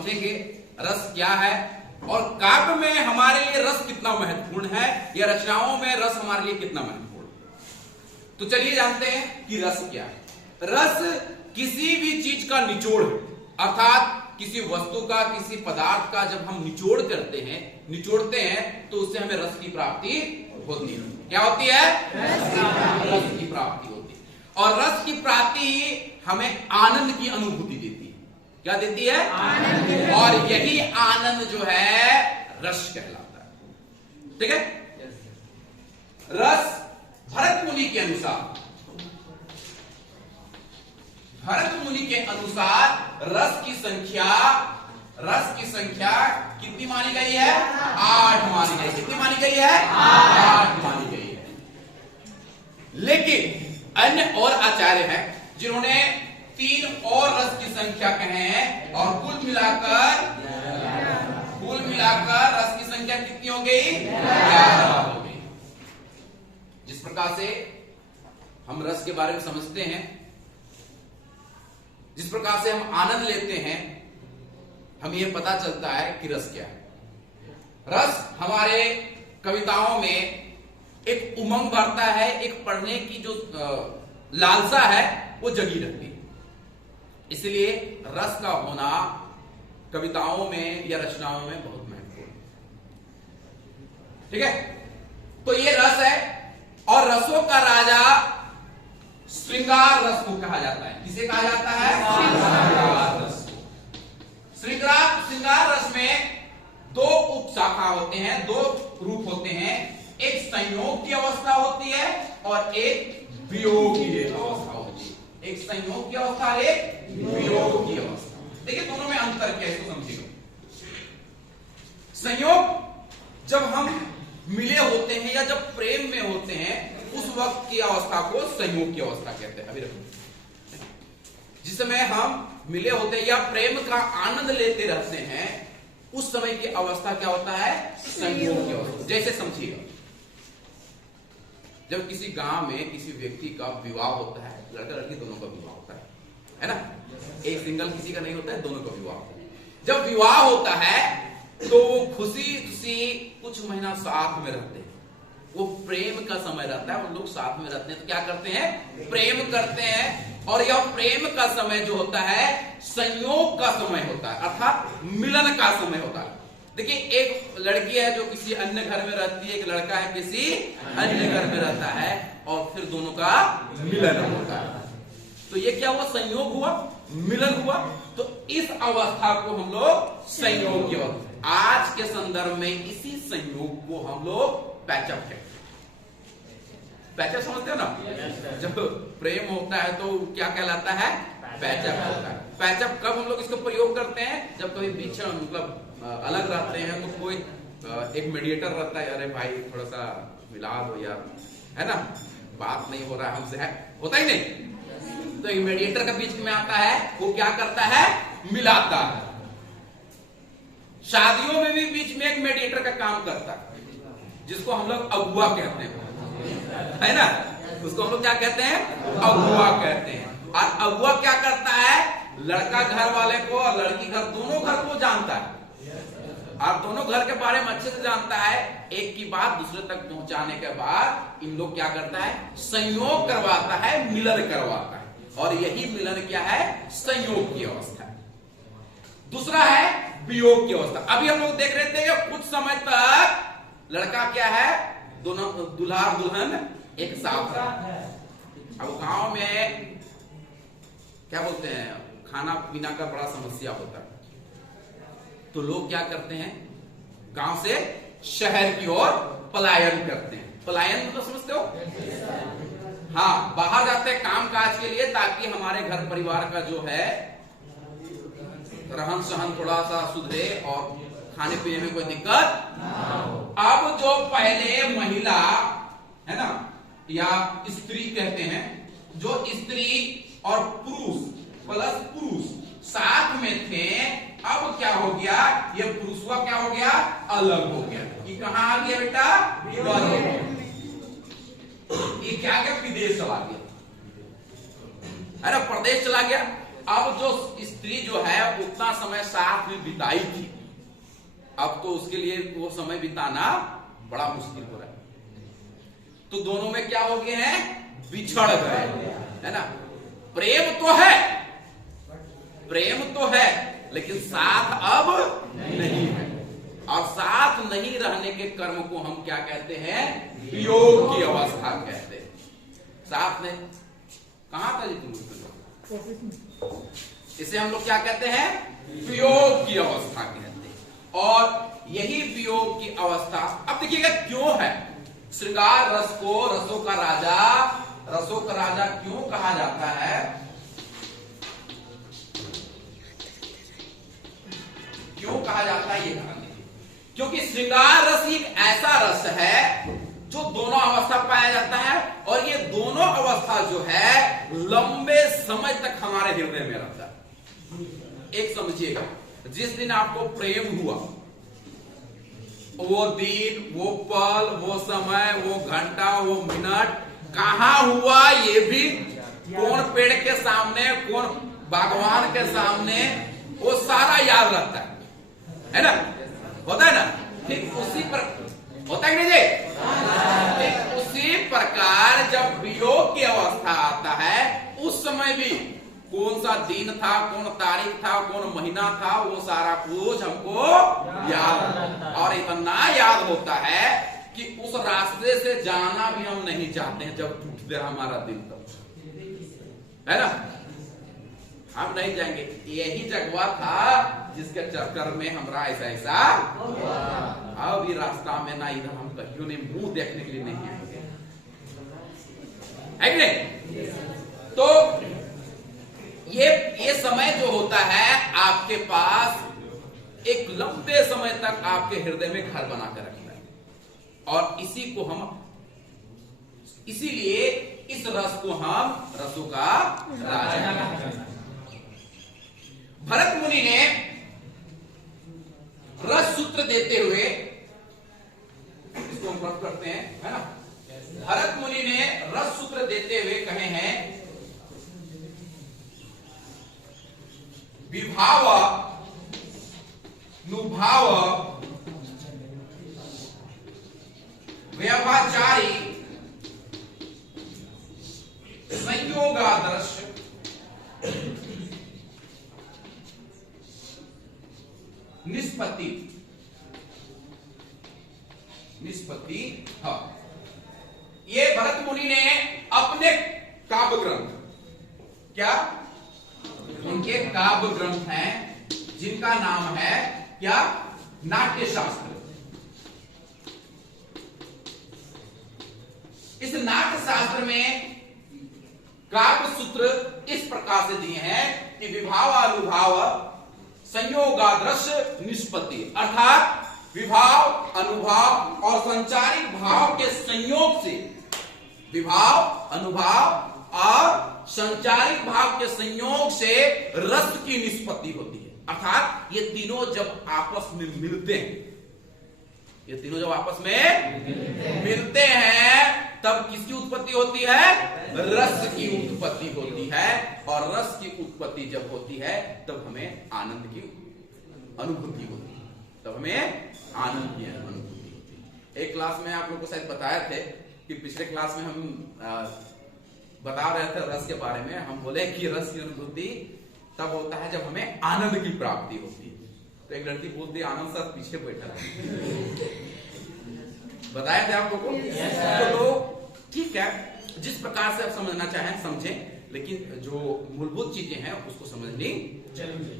समझेंगे रस क्या है और काव्य में हमारे लिए रस कितना महत्वपूर्ण है या रचनाओं में रस हमारे लिए कितना महत्वपूर्ण है। तो चलिए जानते हैं कि रस क्या है। रस किसी भी चीज का निचोड़ है, अर्थात किसी वस्तु का, किसी पदार्थ का जब हम निचोड़ते हैं तो उससे हमें रस की प्राप्ति होती है। क्या होती है? रस की प्राप्ति होती है। और रस की प्राप्ति ही हमें आनंद की अनुभूति देती है। क्या देती है? आनंद। और यही आनंद जो है रस कहलाता है। ठीक है? रस भरत मुनि के अनुसार रस की संख्या कितनी मानी गई है? 8 मानी गई। कितनी मानी गई है? 8 मानी गई है। लेकिन अन्य और आचार्य हैं जिन्होंने 3 और रस की संख्या कहे हैं और कुल मिलाकर रस की संख्या कितनी हो गई? 11 हो गई। जिस प्रकार से हम रस के बारे में समझते हैं, जिस प्रकार से हम आनंद लेते हैं, हमें यह पता चलता है कि रस क्या है। रस हमारे कविताओं में एक उमंग भरता है, एक पढ़ने की जो लालसा है वो जगी रहती है। इसलिए रस का होना कविताओं में या रचनाओं में बहुत महत्वपूर्ण है। ठीक है? तो ये रस है और रसों का राजा श्रृंगार रस को कहा जाता है। किसे कहा जाता है? श्रृंगार रस को। श्रृंगार रस में 2 उपशाखा होते हैं, 2 रूप होते हैं। एक संयोग की अवस्था होती है और एक वियोग की अवस्था होती है। एक संयोग की अवस्था, एक वियोग की अवस्था। देखिए दोनों में अंतर क्या है इसको समझिएगा। संयोग जब हम मिले होते हैं या जब प्रेम में होते हैं उस वक्त की अवस्था को संयोग की अवस्था कहते हैं। अभी रखो, जिस समय हम मिले होते हैं या प्रेम का आनंद लेते रहते हैं उस समय की अवस्था क्या होता है? संयोग की अवस्था। जैसे समझिएगा, जब किसी गांव में किसी व्यक्ति का विवाह होता है, लड़का लड़की दोनों का विवाह होता है ना? एक सिंगल किसी का नहीं होता है, दोनों का विवाह होता है। जब विवाह होता है तो वो खुशी कुछ महीना साथ में रहते हैं। वो प्रेम का समय रहता है, उन लोग साथ में रहते हैं तो क्या करते हैं? प्रेम करते हैं। और यह प्रेम का समय जो होता है संयोग का समय होता है, अर्थात मिलन का समय होता है। देखिए एक लड़की है जो किसी अन्य घर में रहती है, एक लड़का है किसी अन्य घर में रहता है और फिर दोनों का मिलन होता है। तो ये क्या हुआ? संयोग हुआ, मिलन हुआ। तो इस अवस्था को हम लोग संयोग की अवस्था, आज के संदर्भ में इसी संयोग को हम लोग पैचअप कहते हैं। पैचअप समझते हो ना? जब प्रेम होता है तो क्या कहलाता है? पैचअप होता है। पैचअप कब हम लोग इसको प्रयोग करते हैं? जब कभी बीच मतलब अलग रहते हैं तो कोई एक मीडिएटर रहता है, अरे भाई थोड़ा सा मिला दो यार, है ना, बात नहीं हो रहा हमसे, है होता ही नहीं। तो एक मीडिएटर का बीच में आता है, वो क्या करता है? मिलाता है। शादियों में भी बीच में एक मीडिएटर का काम करता है जिसको हम लोग अगुआ कहते हैं, है ना? उसको हम लोग क्या कहते हैं? अगुआ कहते हैं। और अगुआ क्या करता है? लड़का घर वाले को और लड़की घर, दोनों घर को जानता है और दोनों घर के बारे में अच्छे से जानता है। एक की बात दूसरे तक पहुंचाने के बाद इन लोग क्या करता है? संयोग करवाता है, मिलन करवाता है। और यही मिलन क्या है? संयोग की अवस्था है। दूसरा है वियोग की अवस्था। अभी हम लोग देख रहे थे कि कुछ समय तक लड़का क्या है? दोनों दूल्हा दुल्हन एक साथ है। अब गांव में क्या बोलते हैं, खाना पीना का बड़ा समस्या होता है तो लोग क्या करते हैं? गांव से शहर की ओर पलायन करते हैं। पलायन मतलब समझते हो? हाँ, बाहर जाते हैं काम काज के लिए ताकि हमारे घर परिवार का जो है रहन सहन थोड़ा सा सुधरे और खाने पीने में कोई दिक्कत ना हो। अब जो पहले महिला है ना या स्त्री कहते हैं, जो स्त्री और पुरुष प्लस पुरुष साथ में थे, अब क्या हो गया? ये पुरुषवा क्या हो गया? अलग हो गया। ये कहां आ गया बेटा? ये क्या गया? विदेश चला गया, है ना, प्रदेश चला गया। अब जो स्त्री जो है उतना समय साथ में बिताई थी, अब तो उसके लिए वो समय बिताना बड़ा मुश्किल हो रहा है। तो दोनों में क्या हो गए हैं, बिछड़ गए, है ना। प्रेम तो है, प्रेम तो है, लेकिन साथ अब नहीं है। और साथ नहीं रहने के कर्म को हम क्या कहते हैं, वियोग की अवस्था कहते हैं। साथ में कहां था जी तुम, इसे हम लोग क्या कहते हैं, वियोग की अवस्था कहते हैं। और यही वियोग की अवस्था, अब देखिएगा क्यों है श्रृंगार रस को रसों का राजा क्यों कहा जाता है। क्यों कहा जाता है ये कारण, क्योंकि श्रृंगार रस एक ऐसा रस है जो दोनों अवस्था पाया जाता है, और ये दोनों अवस्था जो है लंबे समय तक हमारे हृदय में रहता है। एक समझिएगा, जिस दिन आपको प्रेम हुआ, वो दिन, वो पल, वो समय, वो घंटा, वो मिनट कहां हुआ, ये भी कौन पेड़ के सामने, कौन बागवान के सामने, वो सारा याद रहता है ना, होता है ना। ठीक उसी पर होता है कि नहीं जी, ठीक उसी प्रकार जब वियोग की अवस्था आता है, उस समय भी कौन सा दिन था, कौन तारीख था, कौन महीना था, वो सारा कुछ हमको याद, और इतना याद होता है कि उस रास्ते से जाना भी हम नहीं चाहते हैं। जब टूटते हमारा दिल तब, है ना, हम नहीं जाएंगे। यही जगवा था जिसके चक्कर में हमारा ऐसा अब ये रास्ता में ना, इधर हम कहीं ने मुंह देखने के लिए नहीं आएंगे, है कि नहीं। तो ये समय जो होता है आपके पास एक लंबे समय तक आपके हृदय में घर बना कर रखता है, और इसी को हम, इसीलिए इस रस को हम रसों का राजा कहते हैं। भरत मुनि ने रस सूत्र देते हुए, इसको हम रस करते हैं, है ना। भरत मुनि ने रस सूत्र देते हुए कहे हैं, विभाव नुभाव व्यभाचारी संयोगादर्श निष्पत्ति। हाँ, ये भरत मुनि ने अपने काव्य ग्रंथ, क्या उनके काव्य ग्रंथ हैं जिनका नाम है क्या, नाट्य शास्त्र। इस नाट्य शास्त्र में काव्य सूत्र इस प्रकार से दिए हैं कि विभाव अनुभाव संयोगादर्श निष्पत्ति, अर्थात विभाव, अनुभाव और संचारिक भाव के संयोग से, विभाव, अनुभाव और संचारिक भाव के संयोग से रस की निष्पत्ति होती है। अर्थात ये तीनों जब आपस में मिलते हैं, ये तीनों जब आपस में मिलते हैं तब किसकी उत्पत्ति होती है, रस की उत्पत्ति होती है। और रस की उत्पत्ति जब होती है तब हमें आनंद की अनुभूति होती है, तब हमें आनंद की अनुभूति होती है। एक क्लास में आप लोगों को शायद बताए थे कि पिछले क्लास में हम बता रहे थे रस के बारे में। हम बोले कि रस की अनुभूति तब होता है जब हमें आनंद की प्राप्ति होती है। तो एक लड़की बोलती आनंद सर पीछे बैठा है, बताए थे आप लोगों को। तो ठीक है, जिस प्रकार से आप समझना चाहें समझें, लेकिन जो मूलभूत चीजें हैं उसको समझनी चाहिए।